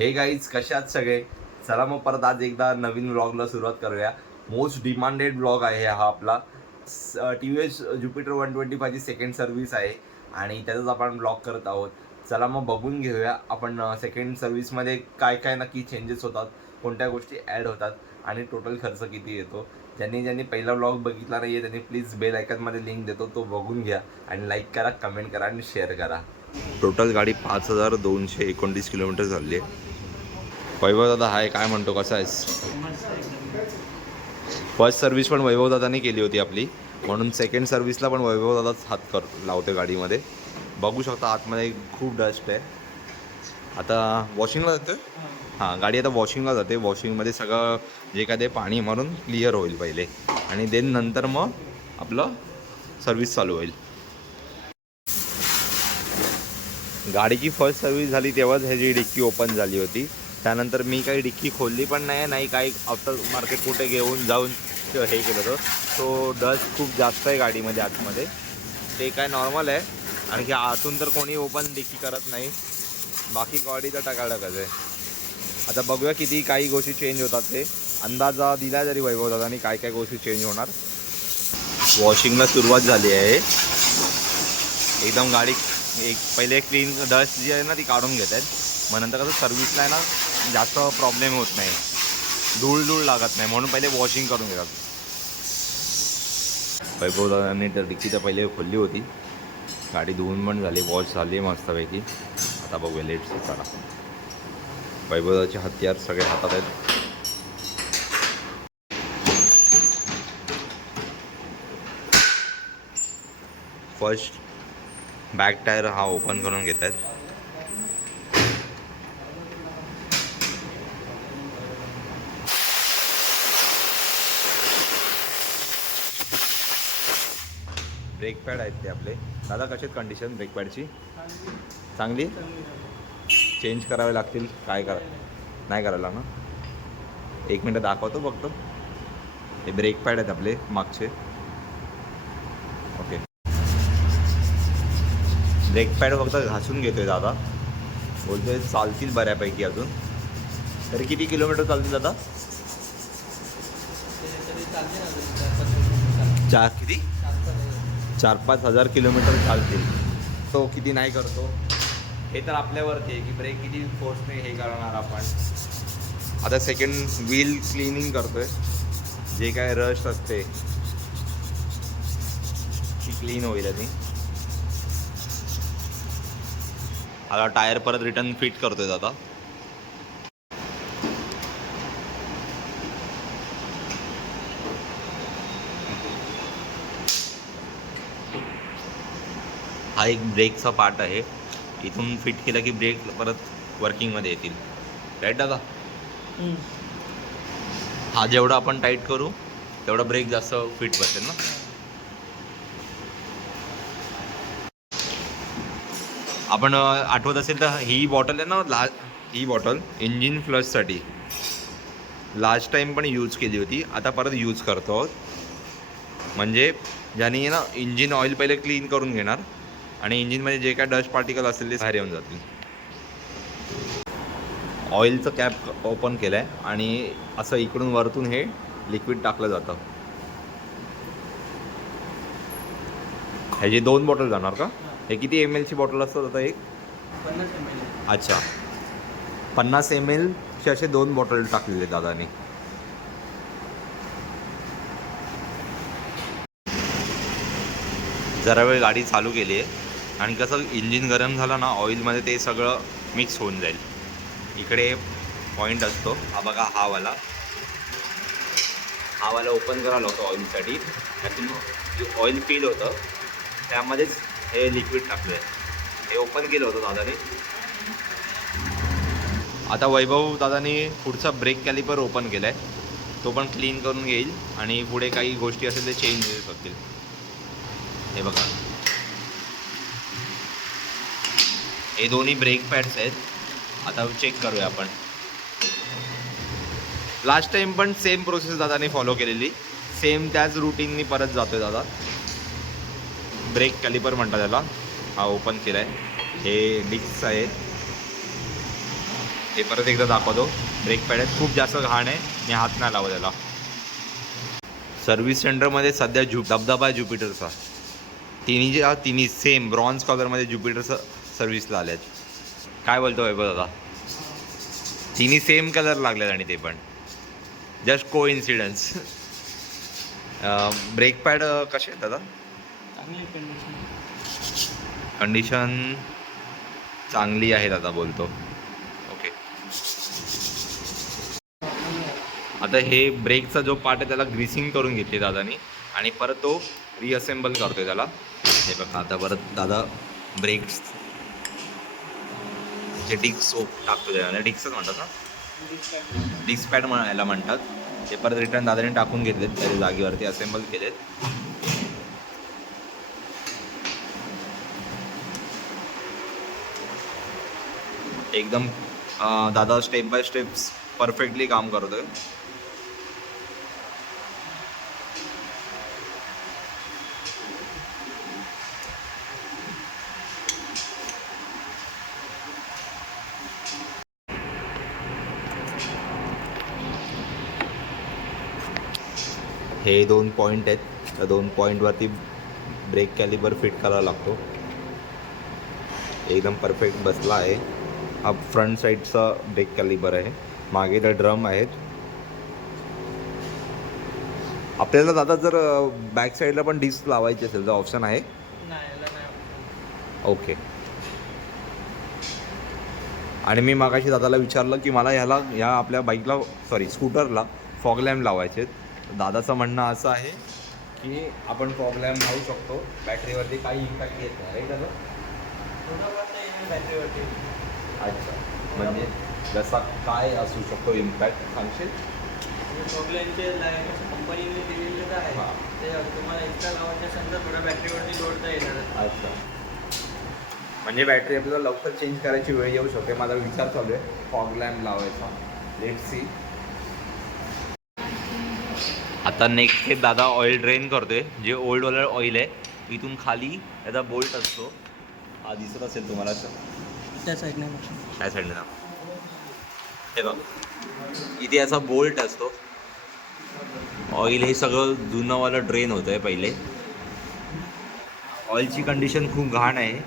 हे गाईज कसे आहात सगळे. चला मग परत आज एकदा नवीन व्लॉगला सुरुवात करूया. मोस्ट डिमांडेड व्लॉग आहे हा आपला. TVS ज्युपिटर 125ची सेकंड सर्व्हिस आहे आणि त्याचाच आपण ब्लॉग करत आहोत. चला मग बघून घेऊया आपण सेकंड सर्व्हिसमध्ये काय काय नक्की चेंजेस होतात, कोणत्या गोष्टी ॲड होतात आणि टोटल खर्च किती येतो. ज्यांनी पहिला व्लॉग बघितला नाही आहे त्यांनी प्लीज बेल आयकॉनमध्ये लिंक देतो, तो बघून घ्या आणि लाईक करा, कमेंट करा आणि शेअर करा. टोटल गाडी 5229 किलोमीटर झाली आहे. वैभव दादा हाय, काय म्हणतो, कसा आहेस? फर्स्ट सर्व्हिस पण वैभव दादाने केली होती आपली, म्हणून सेकंड सर्व्हिसला पण वैभव दादाच हात लावते गाडीमध्ये. बघू शकता आतमध्ये खूप डस्ट आहे. आता वॉशिंगला जाते. हां, गाडी आता वॉशिंगला जाते. वॉशिंगमध्ये सगळं जे काय ते पाणी मारून क्लिअर होईल पहिले आणि देन नंतर मग आपलं सर्व्हिस चालू होईल. गाडीची फर्स्ट सर्व्हिस झाली तेव्हाच ह्याची डिक्की ओपन झाली होती. त्यानंतर मी काही डिक्की खोलली पण नाही काही आफ्टर मार्केट कुठे घेऊन जाऊन हे केलं होतं. तो डस्ट खूप जास्त आहे गाडीमध्ये आतमध्ये, ते काय नॉर्मल आहे. आणखी आतून तर कोणी ओपन डिक्की करत नाही, बाकी गाडी तर टाकाटाकच आहे. आता बघूया किती काही गोष्टी चेंज होतात. ते अंदाजा दिला जरी वैभव दादानी काय काय गोष्टी चेंज होणार. वॉशिंगला सुरुवात झाली आहे एकदम. गाडी पहिले क्लीन डस्ट जी आहे ना ती काढून घेत आहेत, मग नंतर कसं सर्व्हिसला आहे ना जास्त प्रॉब्लेम होत नाही, धूळ लागत नाही, म्हणून पहिले वॉशिंग करून घेतात. वैभव दादांनी तर डिक्की तर पहिले खोलली होती. गाडी धुवून पण झाली, वॉश झाली मस्तपैकी. आता बघूया लेट्स चला. वैभव दादाचे हत्यार सगळे हातात आहेत. फर्स्ट बॅक टायर हा ओपन करून घेत आहेत. ब्रेक पॅड आहेत ते आपले. दादा कशी आहेत कंडिशन ब्रेक पॅडची? चांगली. चेंज करावे लागतील. काय नाही करायला ना. एक मिनटं दाखवतो फक्त. हे ब्रेक पॅड आहेत आपले मागचे. ओके, ब्रेक पॅड फक्त घासून घेतोय दादा. बोलतोय चालतील बऱ्यापैकी अजून. तरी किती किलोमीटर चालतील दादा? किती? 4-5 हजार किलोमीटर चालतील. तो किती नाही करतो हे तर आपल्यावरती आहे की ब्रेक किती फोर्सने हे करणार आपण. आता सेकंड व्हील क्लिनिंग करतोय. जे काय रस्ट असते ती क्लीन होईल आधी. आता टायर परत रिटर्न फिट करतोय दादा. हा एक ब्रेकचा पार्ट आहे. इथून फिट केला की ब्रेक परत वर्किंगमध्ये येतील. राईट दादा? हा जेवढा आपण टाईट करू तेवढा ब्रेक जास्त फिट बसेल ना. आपण आठवत असेल तर ही बॉटल आहे ना, ही बॉटल इंजिन फ्लशसाठी लास्ट टाईम पण यूज केली होती. आता परत यूज करतो आहोत. म्हणजे ज्याने ना इंजिन ऑइल पहिले क्लीन करून घेणार आणि इंजिनमध्ये जे काय डस्ट पार्टिकल असतील ते बाहेर येऊन जातील. ऑइलचं कॅप ओपन केलं आहे आणि असं इकडून वरतून हे लिक्विड टाकलं जातं. ह्याची 2 बॉटल जाणार का? हे किती ml ची बॉटल असतात आता? एक 50 ml. अच्छा, 50 ml चे असे 2 बॉटल टाकलेले दादानी. जरा वेळ गाडी चालू केली आहे आणि कसं इंजिन गरम झालं ना ऑइलमध्ये ते सगळं मिक्स होऊन जाईल. इकडे पॉईंट असतो हा बघा, हा वाला ओपन करायला होतं ऑइलसाठी. त्यातून जे ऑइल फील होतं त्यामध्येच हे लिक्विड टाकलं आहे. हे ओपन केलं होतं दादाने. आता वैभव दादाने पुढचा ब्रेक कॅलिपर ओपन केला आहे, तो पण क्लीन करून घेईल आणि पुढे काही गोष्टी असेल ते चेंज होतील. हे बघा, हे दोन्ही ब्रेक पॅड्स आहेत. आता चेक करूया आपण. लास्ट टाइम पण सेम प्रोसेस दादाने फॉलो केलेली, सेम त्याच रुटीननी परत जातोय दादा. ब्रेक कॅलिपर म्हणतात त्याला. हा ओपन केला आहे. हे डिस्क आहे. हे परत एकदा दाखवतो. ब्रेक पॅड आहेत, खूप जास्त घाण आहे, मी हात नाही लावत त्याला. सर्व्हिस सेंटरमध्ये सध्या धबधबा आहे ज्युपिटरचा. तिन्ही सेम ब्रॉन्झ कलरमध्ये ज्युपिटरचा सर्व्हिसला आले आहेत. काय बोलतो वैभव दादा? तिन्ही सेम कलर लागलेत आणि ते पण जस्ट को इन्सिडन्स. ब्रेक पॅड कसे आहेत दादा? कंडिशन चांगली आहे दादा बोलतो. ओके. आता हे ब्रेकचा जो पार्ट आहे त्याला ग्रीसिंग करून घेतली दादानी आणि परत तो रिअसेंबल करतोय त्याला. हे बघा आता परत दादा ब्रेक्स जे डिस्क टाकतो त्याला, डिस्कच म्हणतात ना, डिस्क पॅड याला म्हणतात. ते परत रिटर्न दादाने टाकून घेतलेत त्याच्या जागेवरती, असेंबल केलेत. एकदम दादा स्टेप बाय स्टेप्स परफेक्टली काम करतोय. हे 2 पॉईंट आहेत, त्या 2 पॉईंटवरती ब्रेक कॅलिबर फिट करावा लागतो. एकदम परफेक्ट बसला आहे. हा फ्रंट साईडचा ब्रेक कॅलिबर आहे, मागे त्या ड्रम आहेत. आपल्याला दादा जर बॅक साईडला पण डिस्क लावायची असेल तर ऑप्शन आहे? ओके. आणि मी मागाशी दादाला विचारलं की मला ह्या आपल्या बाईकला स्कूटरला फॉग लॅम्प लावायचे. दादाचं म्हणणं असं आहे की आपण फॉग लॅम्प लावू शकतो, बॅटरीवरती काही इम्पॅक्ट येत नाही, राईट दादा? बॅटरीवरती. अच्छा, म्हणजे जसा काय असू शकतो इम्पॅक्ट सांगशील? फॉग लॅम्पचे कंपनीने दिलेलं आहे, ते तुम्हाला एक्स्ट्रा लावायच्या असेल तर थोडा बॅटरीवरती जोडता येणार. अच्छा, म्हणजे बॅटरी आपल्याला लवकर चेंज करायची वेळ येऊ शकते. माझा विचार चालू आहे फॉग लॅम्प लावायचा. Let's see. आता नेक्स्ट हे दादा ऑइल ड्रेन करतोय. जे ओल्डवाला ऑइल आहे, इथून खाली याचा बोल्ट असतो, हा दिसत असेल तुम्हाला त्या साईडने. त्या साईडने ना, हे बघ इथे असा बोल्ट असतो. ऑइल हे सगळं जुनंवालं ड्रेन होतं आहे पहिले. ऑइलची कंडिशन खूप घाण आहे.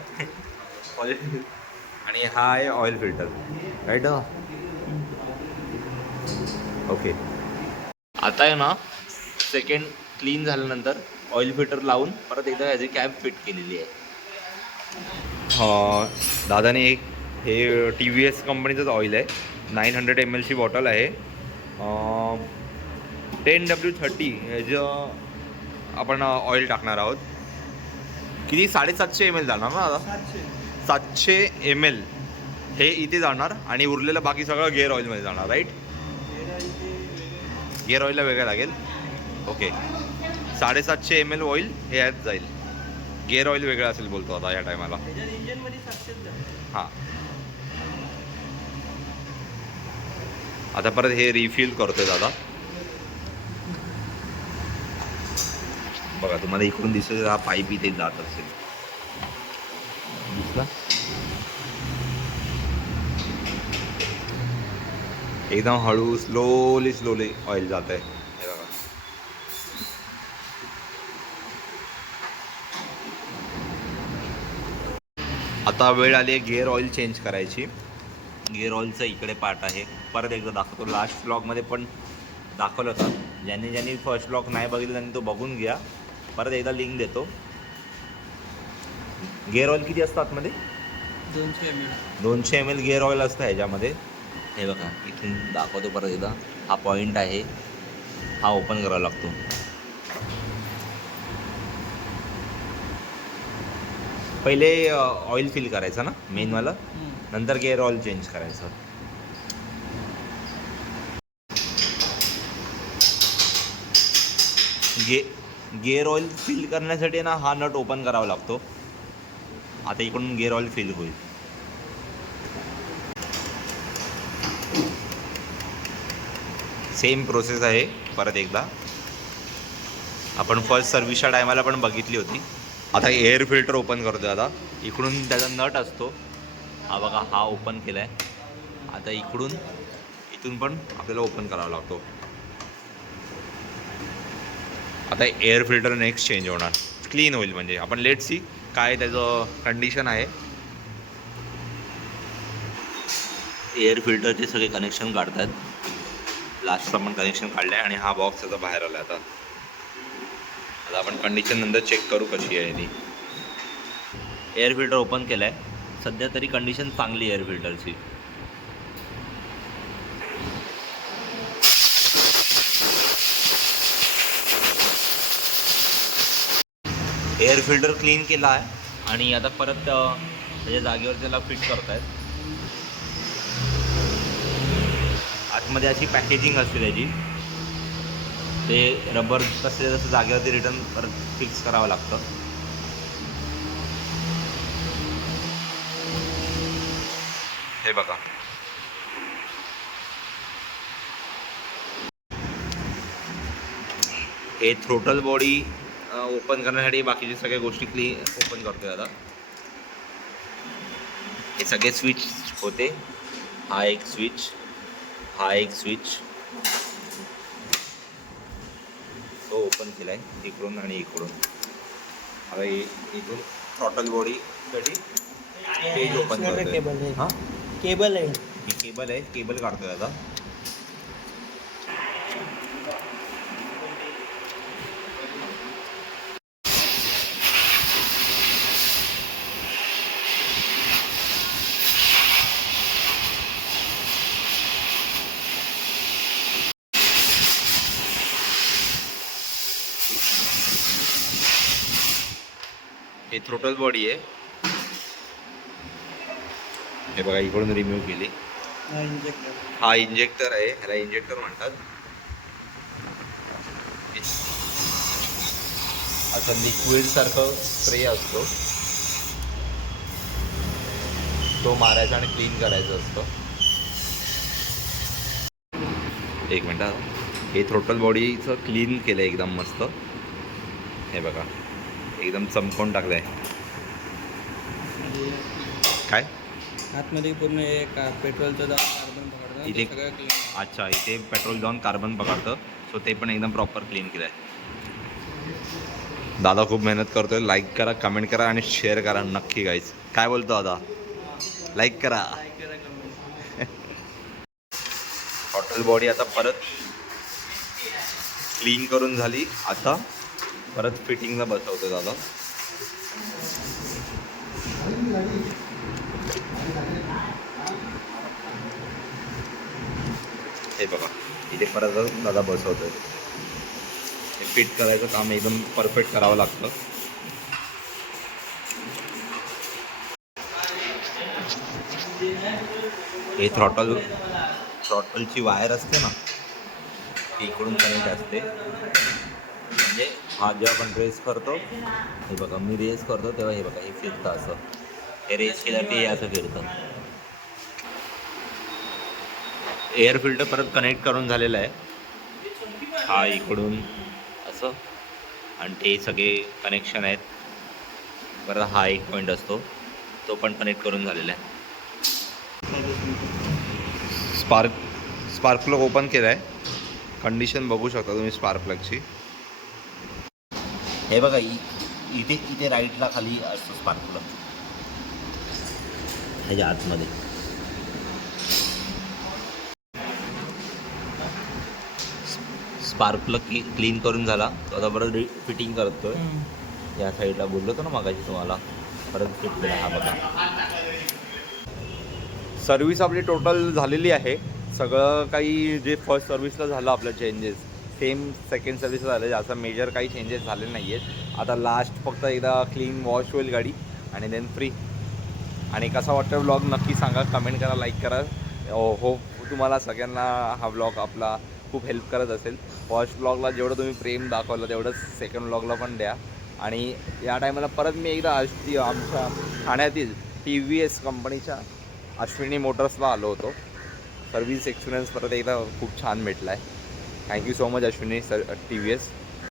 आणि हा आहे ऑइल फिल्टर, राईट? ओके. आता आहे ना, सेकंड क्लीन झाल्यानंतर ऑइल फिल्टर लावून परत एकदा याची कॅप फिट केलेली आहे. दादाने हे TVS कंपनीचंच ऑइल आहे, 900 ml बॉटल आहे. 10W30 ह्याचं आपण ऑइल टाकणार आहोत. किती? 750 ml जाणार ना दादा? 700 ml हे इथे जाणार आणि उरलेलं बाकी सगळं गिअर ऑइलमध्ये जाणार, राईट? गिअर ऑइलला वेगळं लागेल. ओके. 750 ml ऑइल हे यात जाईल, गिअर ऑइल वेगळं असेल बोलतो आता या टायमाला. हां, आता परत हे रिफिल करतोय दादा. बघा तुम्हाला इकडून दिसेल, हा पाईप इथे जात असेल, दिसला? एकदम हळू स्लोली ऑइल जात आहे. हे बघा, आता वेळ आली आहे गिअर ऑइल चेंज करायची. गिअर ऑइलचा इकडे पार्ट आहे, परत एकदा दाखवतो. लास्ट ब्लॉगमध्ये पण दाखवलं होतं. ज्यांनी फर्स्ट ब्लॉग नाही बघितलं त्यांनी तो बघून घ्या. परत एकदा लिंक देतो. गिअर ऑइल किती असतं आतमध्ये? 200 ml गिअर ऑइल असतं ह्याच्यामध्ये. हे बघा, इथून दाखवतो परत एकदा. हा पॉईंट आहे, हा ओपन करावा लागतो. पहिले ऑइल फिल करायचं ना मेनवाला, नंतर गिअर ऑइल चेंज करायचं. गिअर ऑइल फिल करण्यासाठी ना हा नट ओपन करावा लागतो. आता इकडून गिअर ऑइल फिल होईल. सेम प्रोसेस आहे. परत एकदा आपण फर्स्ट सर्व्हिसच्या टायमाला पण बघितली होती. आता एअर फिल्टर ओपन करतो. आता इकडून त्याचा नट असतो, हा बघा, हा ओपन केला आहे. आता इथून पण आपल्याला ओपन करावा लागतो. आता एअर फिल्टर नेक्स्ट चेंज होणार, क्लीन होईल म्हणजे. आपण लेट सी काय त्याचं कंडिशन आहे. एअर फिल्टरचे सगळे कनेक्शन काढतात. लास्टला पण कनेक्शन काढलं आहे आणि हा बॉक्स त्याचा बाहेर आला आता आपण कंडिशन नंतर चेक करू कशी आहे ती. एअर फिल्टर ओपन केलं आहे. सध्या तरी कंडिशन चांगली एअर फिल्टरची. एअर फिल्टर क्लीन केला आहे आणि आता परत त्याच्या जागेवर त्याला फिट करतायत. आतमध्ये अशी पॅकेजिंग असते त्याची, ते रबर तसे जसं जागेवरती रिटर्न परत फिक्स करावं लागतं. हे बघा, हे थ्रोटल बॉडी ओपन करण्यासाठी बाकीचे सगळ्या गोष्टी ओपन करतोय आता. हे सगळे स्विच होते. हा एक स्विच, हा एक स्विच तो ओपन केला आहे इकडून आणि इकडून. आता इथून थ्रॉटल बॉडीसाठी पेज ओपन करतोय. हां, केबल आहे, केबल काढतोय आता. हे थ्रोटल बॉडी आहे. हे बघा इकडून रिमूव्ह केली. हा इंजेक्टर आहे, ह्याला इंजेक्टर म्हणतात. असं लिक्विड सारखं स्प्रे असतो, तो मारायचा आणि क्लीन करायचं असतं. एक मिनटं, हे थ्रोटल बॉडीचं क्लीन केलं आहे एकदम मस्त. हे बघा एकदम चमकवून टाकलं आहे. काय आतमध्ये पूर्ण एक पेट्रोलचं जाऊन कार्बन पकडतं इथे सगळं क्लीन. अच्छा, इथे पेट्रोल जाऊन कार्बन पकडतं, सो ते पण एकदम प्रॉपर क्लीन केलं आहे. दादा खूप मेहनत करतोय. लाईक करा, कमेंट करा आणि शेअर करा नक्की गाईज. काय बोलतो दादा? लाईक करा. थ्रॉटल बॉडी आता परत क्लीन करून झाली. आता परत फिटिंगला बसवतो दादा. हे बघा इथे परत दादा बसवतोय. हे फिट करायचं काम एकदम परफेक्ट करावं लागतं. हे थ्रॉटलची वायर असते ना, ती इकडून कनेक्ट असते. म्हणजे हा जेव्हा आपण रेस करतो, हे बघा मी रेस करतो तेव्हा हे बघा हे फिरतं असं. हे रेस केलं ते असं फिरतं. एअर फिल्टर परत कनेक्ट करून झालेलं आहे. हा इकडून असं आणि ते सगळे कनेक्शन आहेत. परत हा एक पॉईंट असतो, तो पण कनेक्ट करून झालेला आहे. स्पार्क प्लग ओपन केला आहे. कंडिशन बघू शकता तुम्ही स्पार्क प्लगची. हे बघा इथे राईटला खाली असतो स्पार्क प्लग, ह्याच्या आतमध्ये. स्पार्क प्लग क्लीन करून झाला, तो आता परत फिटिंग करतोय. या साईडला बोललो होतो ना मागाशी तुम्हाला, परत फिट केला. हा बघा सर्विस आपली टोटल झालेली आहे. सगळं काही जे फर्स्ट सर्विसला झालं आपलं चेंजेस, सेम सेकंड सर्विसला झालं. जास्त मेजर काही चेंजेस झाले नाही आहेत. आता लास्ट फक्त एकदा क्लीन वॉश होईल गाडी आणि देन फ्री. आणि कसा वाटतं व्लॉग नक्की सांगा, कमेंट करा, लाईक करा. होप तुम्हाला सगळ्यांना हा व्लॉग आपला खूप हेल्प करत असेल. फर्स्ट व्लॉगला जेवढं तुम्ही प्रेम दाखवलं तेवढंच सेकंड व्लॉगला पण द्या. आणि या टायमाला परत मी एकदा आमच्या ठाण्यातील TVS कंपनीच्या अश्विनी मोटर्सला आलो होतो. सर्व्हिस एक्सपिरियन्स परत एकदा खूप छान भेटला आहे. Thank you so much Ashwini TVS.